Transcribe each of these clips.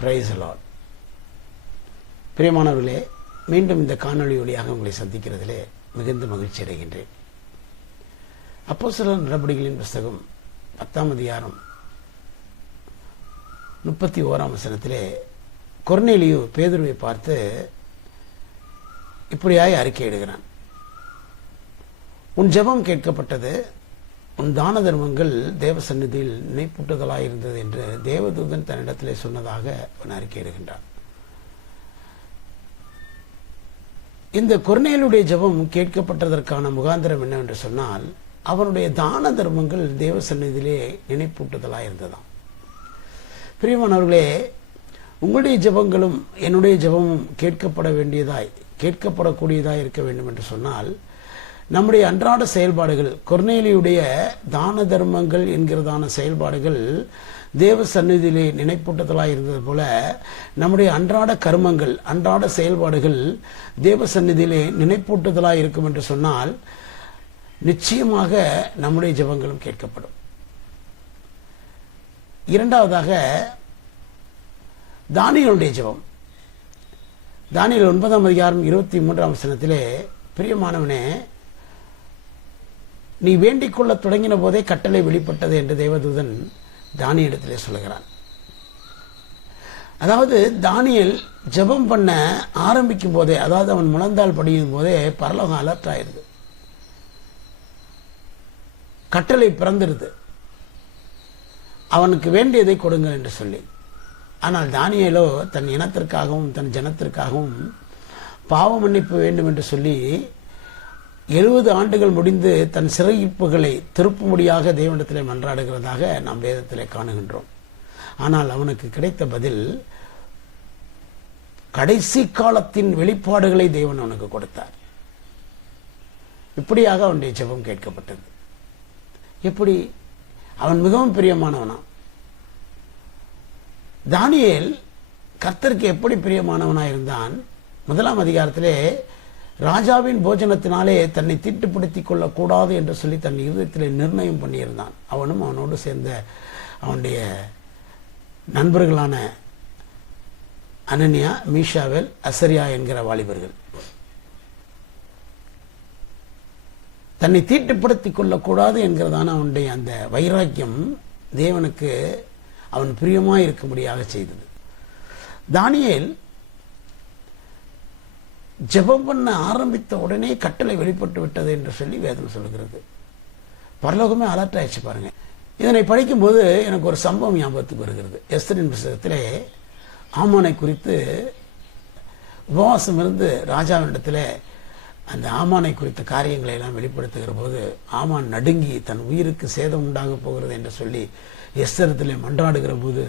Praise the Lord. பிரியமானவர்களே, மீண்டும் இந்த காணொளி வழியாக உங்களை சந்திக்கிறதிலே மிகுந்த மகிழ்ச்சி அடைகின்றேன். அப்போஸ்தலர் நடபடிகளின் புஸ்தகம் 10ஆம் அதிகாரம் 31ஆம் வசனத்திலே கொர்நேலியு பேதுருவை பார்த்து இப்படியாய் அறிக்கையிடுகிறான். உன் ஜெபம் கேட்கப்பட்டது, உன் தான தர்மங்கள் தேவ சந்நிதியில் நினைப்பூட்டுதலாயிருந்தது என்று தேவதூதன் தன்னிடத்திலே சொன்னதாக அவன் அறிக்கையிடுகின்றான். இந்த கொர்நேலியுடைய ஜெபம் கேட்கப்பட்டதற்கான முகாந்திரம் என்னவென்று சொன்னால், அவனுடைய தான தர்மங்கள் தேவ சந்நிதியிலே நினைப்பூட்டுதலாயிருந்ததாம். பிரியமானவர்களே, உங்களுடைய ஜெபங்களும் என்னுடைய ஜெபமும் கேட்கப்படக்கூடியதாய் இருக்க வேண்டும் என்று சொன்னால், நம்முடைய அன்றாட செயல்பாடுகள், கொர்நேலியுடைய தான தர்மங்கள் என்கிறதான செயல்பாடுகள் தேவ சந்நிதியிலே நினைப்பூட்டுதலாய் இருந்தது போல, நம்முடைய அன்றாட கர்மங்கள், அன்றாட செயல்பாடுகள் தேவ சந்நிதியிலே நினைப்பூட்டுதலாய் இருக்கும் என்று சொன்னால், நிச்சயமாக நம்முடைய ஜெபங்களும் கேட்கப்படும். இரண்டாவதாக, தானியேலுடைய ஜெபம். தானியேல் 9ஆம் அதிகாரம் 23ஆம் வசனத்திலே, பிரியமானவனே, நீ வேண்டிக் கொள்ள தொடங்கின போதே கட்டளை வெளிப்பட்டது என்று தேவதூதன் தானியேலிடத்திலே சொல்லுகிறான். அதாவது தானியேல் ஜெபம் பண்ண ஆரம்பிக்கும் போதே, அதாவது அவன் முழந்தாள் படியும் போதே பரலோகம் அலர்ட் ஆயிருது, கட்டளை பிறந்திருது, அவனுக்கு வேண்டியதை கொடுங்கள் என்று சொல்லி. ஆனால் தானியேலோ தன் இனத்திற்காகவும் தன் ஜனத்திற்காகவும் பாவ மன்னிப்பு வேண்டும் என்று சொல்லி 70 ஆண்டுகள் முடிந்து தன் சிறையிருப்புகளை திருப்பும்படியாக தேவனிடத்திலே மன்றாடுகிறதாக நாம் வேதத்திலே காணுகின்றோம். ஆனால் அவனுக்கு கிடைத்த பதில், கடைசி காலத்தின் வெளிப்பாடுகளை தேவன் அவனுக்கு கொடுத்தார். இப்படியாக அவனுடைய ஜெபம் கேட்கப்பட்டது. எப்படி? அவன் மிகவும் பிரியமானவனா. தானியேல் கர்த்தருக்கு எப்படி பிரியமானவனாய் இருந்தான்? 1ஆம் அதிகாரத்திலே ராஜாவின் போஜனத்தினாலே தன்னை தீட்டுப்படுத்திக் கொள்ளக்கூடாது என்று சொல்லி தன் இருதயத்திலே நிர்ணயம் பண்ணியிருந்தான். அவனும் அவனோடு சேர்ந்த அவனுடைய நண்பர்களான அனனியா, மீஷாவேல், அசரியா என்கிற வாலிபர்கள் தன்னை தீட்டுப்படுத்திக் கொள்ளக்கூடாது என்கிறதான அவனுடைய அந்த வைராக்கியம் தேவனுக்கு அவன் பிரியமாய் இருக்கும்படியாக செய்தது. தானியேல் ஜெபம் பண்ண ஆரம்பித்த உடனே கட்டளை வெளிப்பட்டு விட்டது என்று சொல்லி வேதம் சொல்லுகிறது. பரலோகமே அலர்ட் ஆயிடுச்சு பாருங்க. இதனை படிக்கும்போது எனக்கு ஒரு சம்பவம் ஞாபகத்துக்கு வருகிறது. எஸ்தரின் புத்தகத்திலே ஆமானை குறித்து உபவாசம் இருந்து ராஜாவினிடத்தில் அந்த ஆமானை குறித்த காரியங்களை எல்லாம் வெளிப்படுத்துகிற போது ஆமான் நடுங்கி தன் உயிருக்கு சேதம் உண்டாக போகிறது என்று சொல்லி எஸ்தரத்திலே மன்றாடுகிற போது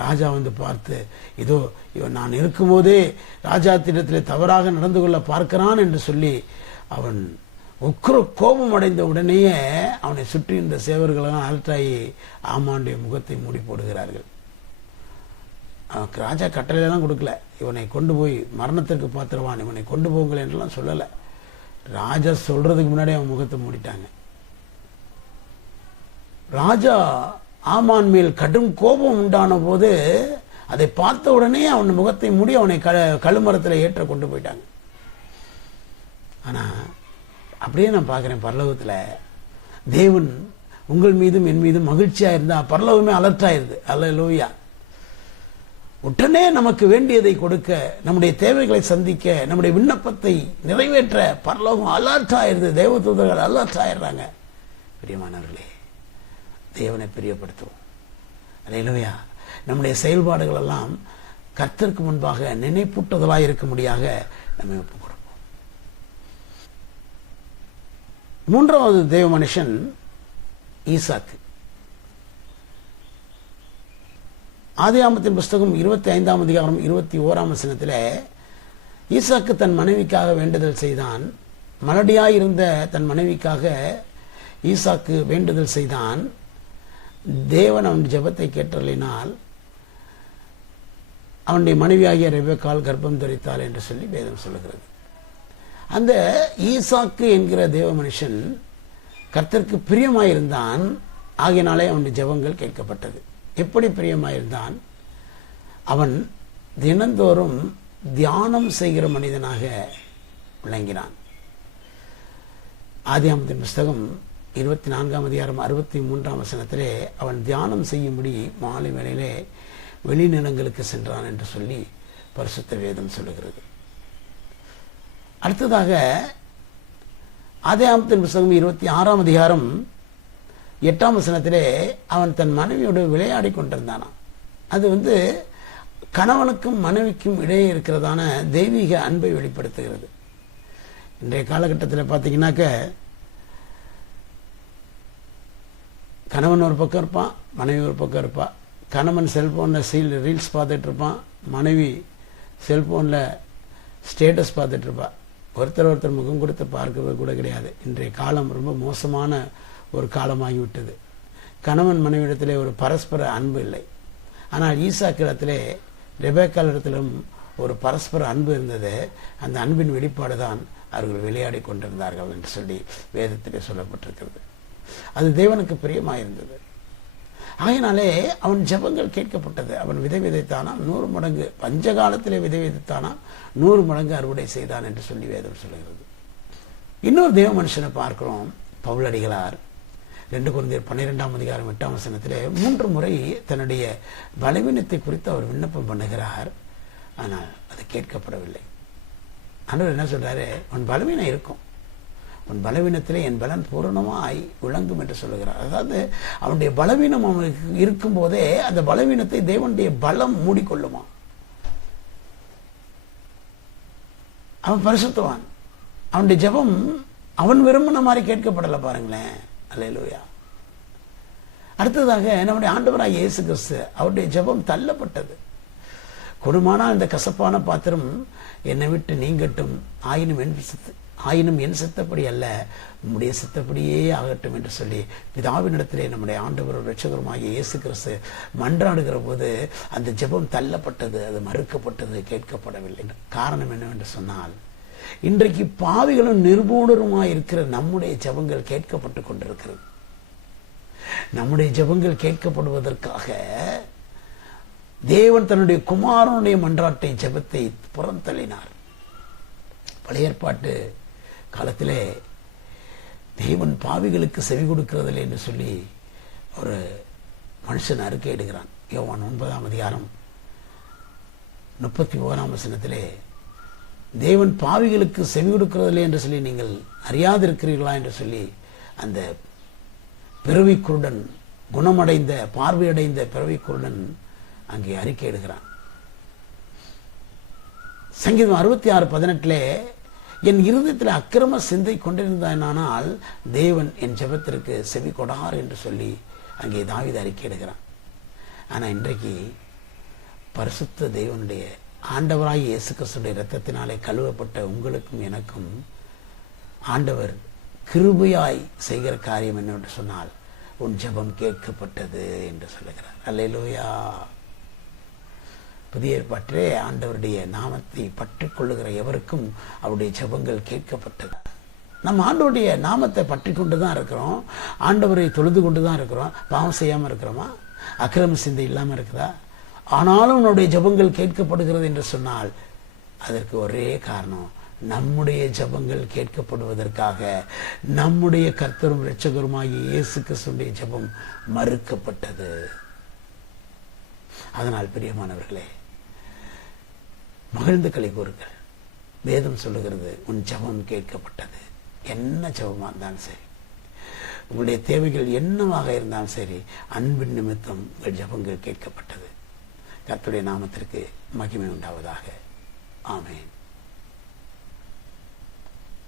ராஜா வந்து பார்த்து, இதோ இவன் நான் இருக்கும்போதே ராஜாத்திடத்திலே தவறாக நடந்து கொள்ள பார்க்கிறான் என்று சொல்லி அவன் உக்கிர கோபம் அடைந்த உடனேயே அவனை சுற்றி இருந்த சேவர்களெல்லாம் அலர்ட்டாகி ஆமானுடைய முகத்தை மூடி போடுகிறார்கள். அவனுக்கு ராஜா கட்டளையெல்லாம் கொடுக்கல, இவனை கொண்டு போய் மரணத்திற்கு பாத்திரவான், இவனை கொண்டு போங்கள் என்றெல்லாம் சொல்லலை. ராஜா சொல்றதுக்கு முன்னாடி அவன் முகத்தை மூடிட்டாங்க. ராஜா ஆமான் மேல் கடும் கோபம் உண்டான போது அதை பார்த்த உடனே அவன் முகத்தை மூடி அவனை கழுமரத்தில் ஏற்ற கொண்டு போயிட்டாங்க. ஆனா அப்படியே நான் பார்க்கிறேன், பரலோகத்தில் தேவன் உங்கள் மீதும் என் மீதும் மகிழ்ச்சியா இருந்தா பரலோகமே அலர்ட் ஆயிருது. அல்லேலூயா. உடனே நமக்கு வேண்டியதை கொடுக்க, நம்முடைய தேவைகளை சந்திக்க, நம்முடைய விண்ணப்பத்தை நிறைவேற்ற பரலோகம் அலர்ட் ஆயிருது. தேவதூதர்கள் அலர்ட் ஆயிடுறாங்க. பிரியமானவர்களே, தேவனை பிரியப்படுத்துவோம். அல்லேலூயா. நம்முடைய செயல்பாடுகள் எல்லாம் கர்த்தருக்கு முன்பாக நினைப்பூட்டுதலாய் இருக்கும்படியாக நம்ம ஒப்புக் கொடுப்போம். 3வது தேவ மனுஷன் ஈசாக்கு. ஆதியாகமத்தின் புஸ்தகம் 25ஆம் அதிகாரம் 21ஆம் வசனத்திலே, ஈசாக்கு தன் மனைவிக்காக வேண்டுதல் செய்தான். மலடியாயிருந்த தன் மனைவிக்காக ஈசாக்கு வேண்டுதல் செய்தான். தேவன் அவன் ஜெபத்தை கேட்டலினால் அவனுடைய மனைவியாகிய ரெபெக்காள் கர்ப்பம் தரித்தாள் என்று சொல்லி வேதம் சொல்லுகிறது. அந்த ஈசாக்கு என்கிற தேவ மனுஷன் கர்த்தருக்கு பிரியமாயிருந்தான். ஆகையினாலே அவனுடைய ஜெபங்கள் கேட்கப்பட்டது. எப்படி பிரியமாயிருந்தான்? அவன் தினந்தோறும் தியானம் செய்கிற மனிதனாக விளங்கினான். ஆதியாகமத்தின் புஸ்தகம் 24ஆம் அதிகாரம் 63ஆம் வசனத்திலே அவன் தியானம் செய்யும்படி மாலை வேளையிலே வெளிநிலங்களுக்கு சென்றான் என்று சொல்லி பரிசுத்த வேதம் சொல்லுகிறது. அடுத்ததாக ஆதியாகமத்தின் புஸ்தகம் 26ஆம் அதிகாரம் 8ஆம் வசனத்திலே அவன் தன் மனைவியோடு விளையாடி கொண்டிருந்தானாம். அது கணவனுக்கும் மனைவிக்கும் இடையே இருக்கிறதான தெய்வீக அன்பை வெளிப்படுத்துகிறது. இன்றைய காலகட்டத்தில் பார்த்தீங்கன்னாக்க கணவன் ஒரு பக்கம் இருப்பான், மனைவி ஒரு பக்கம் இருப்பான். கணவன் செல்போனில் ரீல்ஸ் பார்த்துட்டு இருப்பான், மனைவி செல்போனில் ஸ்டேட்டஸ் பார்த்துட்டு இருப்பாள். ஒருத்தர் முகம் கொடுத்து பார்க்கிறது கூட கிடையாது. இன்றைய காலம் ரொம்ப மோசமான ஒரு காலமாகிவிட்டது. கணவன் மனைவிடத்திலே ஒரு பரஸ்பர அன்பு இல்லை. ஆனால் ஈசாக்கிடத்திலே ரெபேக்காளிடத்திலும் ஒரு பரஸ்பர அன்பு இருந்தது. அந்த அன்பின் வெளிப்பாடு தான் அவர்கள் விளையாடி கொண்டிருந்தார்கள் என்று சொல்லி வேதத்திலே சொல்லப்பட்டிருக்கிறது. அது தேவனுக்கு பிரியமாயிருந்தது. ஆகையினாலே அவன் ஜெபங்கள் கேட்கப்பட்டது. அவன் விதை விதைத்தானாம் 100 மடங்கு, பஞ்ச காலத்திலே விதை விதைத்தானாம் 100 மடங்கு அறுவடை செய்தான் என்று சொல்லி வேதம் சொல்லுகிறது. இன்னொரு தேவ மனுஷனை பார்க்கிறோம். பவுலடிகளார் 2 கொரிந்தியர் 12ஆம் அதிகாரம் 8ஆம் வசனத்திலே 3 முறை தன்னுடைய பலவீனத்தை குறித்து அவர் விண்ணப்பம் பண்ணுகிறார். ஆனால் அது கேட்கப்படவில்லை. ஆண்டவர் என்ன சொல்றாரு? உன் பலவீனம் இருக்கும், உன் பலவீனத்திலே என் பலன் பூரணமாய் விளங்கும் என்று சொல்லுகிறார். அதாவது அவனுடைய பலவீனம் அவனுக்கு இருக்கும் போதே அந்த பலவீனத்தை தேவனுடைய பலம் மூடிக்கொள்ளுமா. அவன் பரிசுத்தவான். அவனுடைய ஜெபம் அவன் விரும்பின மாதிரி கேட்கப்படலை. பாருங்களேன். அல்லேலூயா. அடுத்ததாக நம்முடைய ஆண்டவராகிய இயேசு கிறிஸ்து அவருடைய ஜெபம் தள்ளப்பட்டது. கொடுமானால் இந்த கசப்பான பாத்திரம் என்னை விட்டு நீங்கட்டும், ஆயினும் என் சித்தப்படி அல்ல உம்முடைய சித்தப்படியே ஆகட்டும் என்று சொல்லி பிதாவினிடத்திலே நம்முடைய ஆண்டவர் இரட்சகருமாகிய இயேசு கிறிஸ்து மன்றாடுகிற போது அந்த ஜெபம் தள்ளப்பட்டது, அது மறுக்கப்பட்டது, கேட்கப்படவில்லை. காரணம் என்னவென்று சொன்னால், இன்றைக்கு பாவிகளும் நிர்மூலருமாய் இருக்கிற நம்முடைய ஜெபங்கள் கேட்கப்பட்டு கொண்டிருக்கிறது. நம்முடைய ஜெபங்கள் கேட்கப்படுவதற்காக தேவன் தன்னுடைய குமாரனுடைய மன்றாட்டை ஜெபத்தை புறந்தள்ளினார். பழைய ஏற்பாட்டு காலத்திலே தேவன் பாவிகளுக்கு செவி கொடுக்கிறதில்லை என்று சொல்லி ஒரு மனுஷன் அறிக்கை இடுகிறான். யோவான் 9ஆம் அதிகாரம் 31ஆம் வசனத்திலே தேவன் பாவிகளுக்கு செவி கொடுக்கிறதில்லை என்று சொல்லி நீங்கள் அறியாதிருக்கிறீர்களா என்று சொல்லி அந்த பிறவி குருடன், குணமடைந்த பார்வையடைந்த பிறவி குருடன் அங்கே அறிக்கை இடுகிறான். சங்கீதம் 66:18 என் இருதயத்தில் அக்கிரம சிந்தை கொண்டிருந்தானால் தேவன் என் ஜெபத்திற்கு செவி கொடார் என்று சொல்லி அங்கே தாவீது அறிக்கை இடுகிறான். ஆனால் இன்றைக்கு பரிசுத்த தேவனுடைய ஆண்டவராய் இயேசு கிறிஸ்துவின் இரத்தத்தினாலே கழுவப்பட்ட உங்களுக்கும் எனக்கும் ஆண்டவர் கிருபையாய் செய்கிற காரியம் என்னவென்று சொன்னால், உன் ஜெபம் கேட்கப்பட்டது என்று சொல்லுகிறார். அல்லேலூயா. புதிய ஏற்பாட்டிலே ஆண்டவருடைய நாமத்தை பற்றி கொள்ளுகிற எவருக்கும் அவருடைய ஜெபங்கள் கேட்கப்பட்டது. நம்ம ஆண்டவருடைய நாமத்தை பற்றி கொண்டு தான் இருக்கிறோம், ஆண்டவரை தொழுது கொண்டு தான் இருக்கிறோம். பாவம் செய்யாமல் இருக்கிறோமா? அக்கிரம சிந்தை இல்லாமல் இருக்குதா? ஆனாலும் உன்னுடைய ஜெபங்கள் கேட்கப்படுகிறது என்று சொன்னால் அதற்கு ஒரே காரணம், நம்முடைய ஜெபங்கள் கேட்கப்படுவதற்காக நம்முடைய கர்த்தரும் இரட்சகருமாகிய இயேசு கிறிஸ்துவின் ஜெபம் மறுக்கப்பட்டது. அதனால் பிரியமானவர்களே, மகிழ்ந்து களி கூறுங்கள். வேதம் சொல்லுகிறது, உன் ஜெபம் கேட்கப்பட்டது. என்ன ஜெபமாக இருந்தாலும் சரி, உங்களுடைய தேவைகள் என்னவாக இருந்தாலும் சரி, அன்பின் நிமித்தம் உங்கள் ஜெபங்கள் கேட்கப்பட்டது. கர்த்தருடைய நாமத்திற்கு மகிமை உண்டாவதாக. ஆமென்.